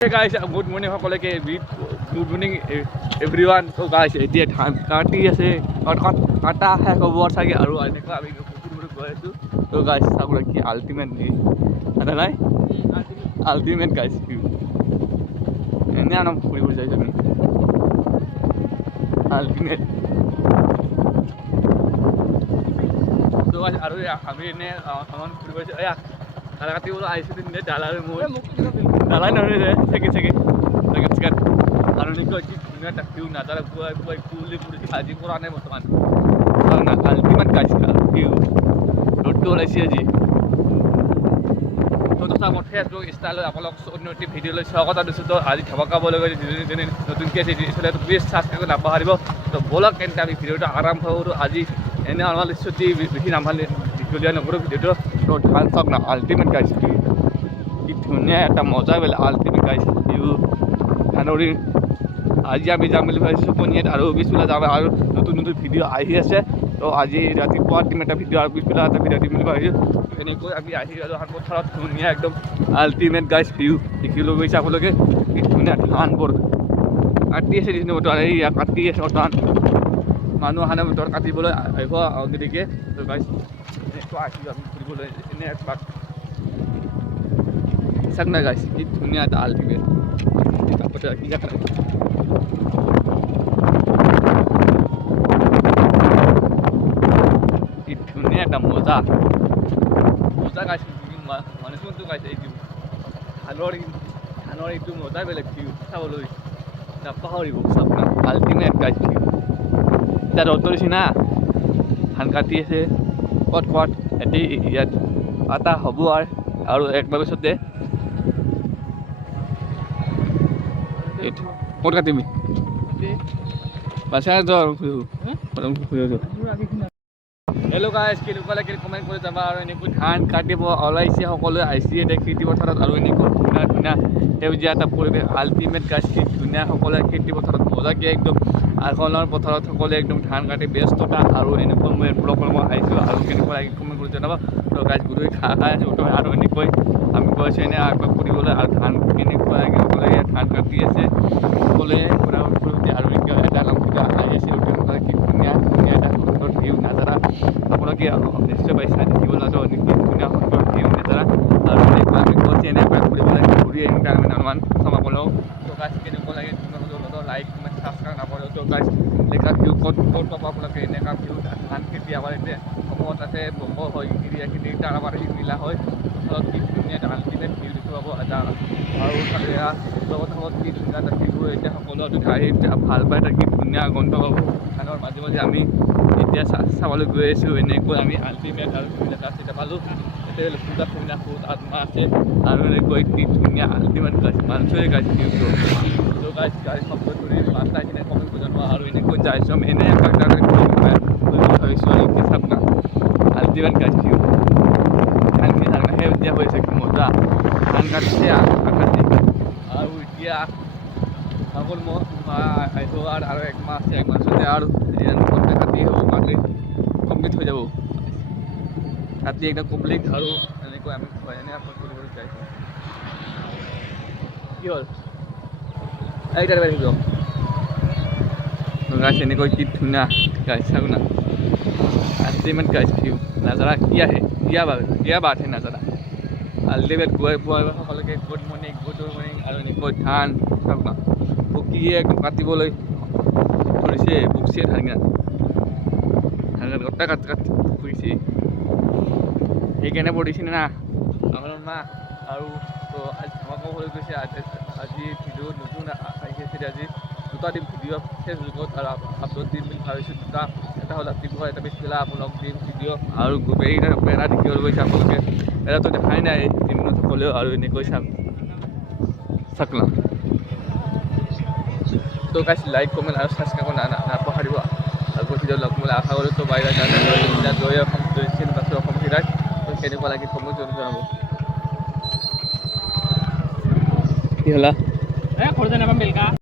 Hey guys, good morning সকলকে good morning everyone. So guys, এতিয়া ধান কাটি আছে কাটা শেষ হ'ব চাগে আৰু এনেকুৱা আমি পুখুৰীলৈ গৈ আছোঁ. So guys, চাবলৈ কি আল্টিমেট নি এটা নাই আল্টিমেট guys view. এনে আনম ফুৰিব যাইছো আমি আল্টিমেট. So guys, আৰু আমি এনে আমাৰ ফুৰিব যাইছো. এয়া ধান কাটিবলৈ আহিছোঁ দিনে ডালাৰ মোৰ ডালাই নহয় যে সেকেন্ড আৰু নিকো কি ধুনীয়া এটা ভিউ নাজাৰা গুৱাই কুলি পুৰি আজি পৰা নাই বৰ্তমান না আল্টিমেট গাইছ ভিউ ৰ'দটো ওলাইছে আজি তো চাব ফেচবুক ইনষ্টালৈ আপোনালোক অন্য ভিডিঅ' লৈ স্বাগত দিছোঁ তো আজি ধমাকাবলৈ গৈ যোনে নতুনকৈ আছে ইনষ্টালৈ তো প্লিজ ছাবস্ক্ৰাইব কৰি নাপাহৰিব তো ব'লক তেন্তে আমি ভিডিঅ'টো আৰম্ভ কৰোঁ আজি এনে আমাৰ ছুটি বেছি নাভালে দীঘলীয়া নকৰোঁ ভিডিঅ'টো তো ধান চাওক না আল্টিমেট গাইছ ভিউ কি ধুনীয়া এটা মজা বেলে আল্টিমেট গাইছ ভিউ ধানৰি আজি আমি যাম বুলি ভাবিছোঁ কণিয়াত আৰু পিছফালে যাম আৰু নতুন ভিডিঅ' আহি আছে তো আজি ৰাতিপুৱা দিম এটা ভিডিঅ' আৰু পিছফালে এটা ভিডিঅ' দিম বুলি ভাবিছোঁ এনেকৈ আমি আহি আৰু ধান পথাৰত ধুনীয়া একদম আল্টিমেট গাইছ ভিউ দেখিবলৈ গৈছে আপোনালোকে কি ধুনীয়া ধানবোৰ কাটি আছে দিছে বৰ্তমান এইয়া কাটি আছে বৰ্তমান মানুহ অহা নাই বৰ্তমান কাটিবলৈ আহিব গতিকে তো গাইছ এনেকুৱা আহিছোঁ আমি ফুৰিবলৈ এনে একবাৰ চাওক না গাইছ কি ধুনীয়া এটা আল্টিমেট কাপোৰটো কি দেখা কি ধুনীয়া এটা মজা গাইছ মানুহটো গাইছে এইটো ধানৰ এইটো মজা বেলেগ ভিউ চাবলৈ নাপাহৰিব চাওক না আল্টিমেট গাইছ ভিউ এতিয়া ৰ'দ ধৰিছে না ধান কাটি আছে ক'ত এতিয়া ইয়াত এটা হ'ব আৰু একবাৰ পিছতে ক'ত কাটিবি বাচ্চা হেল্ল' গাইছ কেনেকুৱা লাগিল কমেণ্ট কৰি যাবা আৰু এনেকৈ ধান কাটিব ওলাইছে সকলোৱে আহিছে এতিয়া খেতি পথাৰত আৰু এনেকৈ ধুনীয়া ধুনীয়া সেউজীয়া এটা পৰিৱেশ আল্টিমেট গাইছ কি ধুনীয়া সকলোৱে খেতি পথাৰত মজাকৈ একদম আখনৰ পথাৰত সকলোৱে একদম ধান কাটি ব্যস্ততা আৰু এনেকৈ মই ব্লগ মই আহিছোঁ আৰু কেনেকুৱা লাগিল কমেণ্ট কৰি জনাবা তো গাইছ গৰুৱে খাই আছোঁ আৰু এনেকৈ আমি গৈ আছোঁ এনে আগবাগ ফুৰিবলৈ আৰু ধান কেনেকুৱা লাগিল সকলোৱে ধান কাটি আছে সকলোৱে ফুৰা ফুৰোঁতে আৰু এটা নাম আহি আছে কি ধুনীয়া ধুনীয়া এটা সুন্দৰ ভিউ নাজাৰা আপোনালোকে নিশ্চয় পাইছা দেখিবলৈ কি ধুনীয়া সুন্দৰ ভিউ নাজাৰা আৰু এনেকুৱা আমি কৈছে এনেকুৱা ফুৰিবলৈ ঘূৰি আহিম কাৰণে অলপমান চাম আপোনালোক তো গাইছ কেনেকুৱা লাগে লাইক কমেণ্ট ছাবস্ক্ৰাইব নকৰোঁ তো গাইছ এনেকুৱা ভিউ ক'ত পাব আপোনালোকে এনেকুৱা ভিউ ধান খেতি আমাৰ এতিয়া অসমত আছে বংগ হয় ক্ৰিয়া খেতি তাৰ আমাৰ মিলা হয় কি ধুনীয়া এটা আল্টিমেট ভিউ দেখি পাব এটা আৰু লগত কি ধুনীয়া এটা ভিউ এতিয়া সকলোৱে আহি ভাল পায় এটা কি ধুনীয়া গন্ধ পাব ধানৰ মাজে মাজে আমি এতিয়া চাবলৈ গৈ আছোঁ এনেকৈ আমি আল্টিমেট আৰু ধুনীয়া এটা চিটা পালোঁ এতিয়া পূজা ধুনীয়া ফুল আত্মা আছে আৰু এনেকৈ কি ধুনীয়া আল্টিমেট গাইছ মানুহে গাইছ ভিউটো তো গাইছ গাড়ী শব্দ ধৰি পাঁচটা কিনে কমেণ্ট কৰি জনোৱা আৰু এনেকৈ যাইছোঁ আমি এনে ভাবিছোঁ আৰু কি চাওক না আল্টিমেট গাইছ ভিউ ধান সেউজীয়া হৈছে কি মজা ধান কাটিছে কাটি আৰু এতিয়া আগৰ আহিব আৰু একমাহ আছে একমাহতে আৰু কাটি হ'ব কাটি কমপ্লিট হৈ যাব কাটি একদম কমপ্লিট আৰু এনেকৈ আমি এনে কৰিবলৈ চাইছোঁ কি হ'ল এইটাৰ বাঢ়ি যাওঁ গাইছ এনেকৈ কি ধুনীয়া গাইছ চাওক না আল্টিমেট গাইছ ভিউ নাজাৰা কিয়া বাট হে নাজাৰা আল্টিমেট গৈ পোৱা সকলোকে গুড মৰ্ণিং আৰু এনেকৈ ধান চাওক না পকিয়ে একদম কাটিবলৈ ধৰিছে বকচিয়ে ধান গোটেই কাটি ফুৰিছে সেইকাৰণে পৰিছে না আমাৰ মা আৰু তো আজি ধমাকাও হৈ গৈছে আজি ভিডিঅ' নতুন আহি আছে আজি দুটা দিম ভিডিঅ' ফেচবুকত আৰু আপলোড দিম বুলি ভাবিছোঁ দুটা এটা হ'ল ৰাতিপুৱা এটা পিছবেলা আপোনালোক দিম ভিডিঅ' আৰু বেৰা দেখিবলৈ গৈছে আপোনালোকে বেৰাটো দেখাই নাই দিনত সকলেও আৰু এনেকৈ চাওক না তো গাইছ লাইক কমেণ্ট আৰু ছাবস্ক্ৰাইব নাপাহৰিব আৰু ভিডিঅ' লগ মই আশা কৰোঁ তো বাহিৰৰ কাৰণে জয় অসম জয় চিন বাছৰ অসম হিৰাক তো কেনেকুৱা লাগে কমেণ্ট জনাব কি হ'লা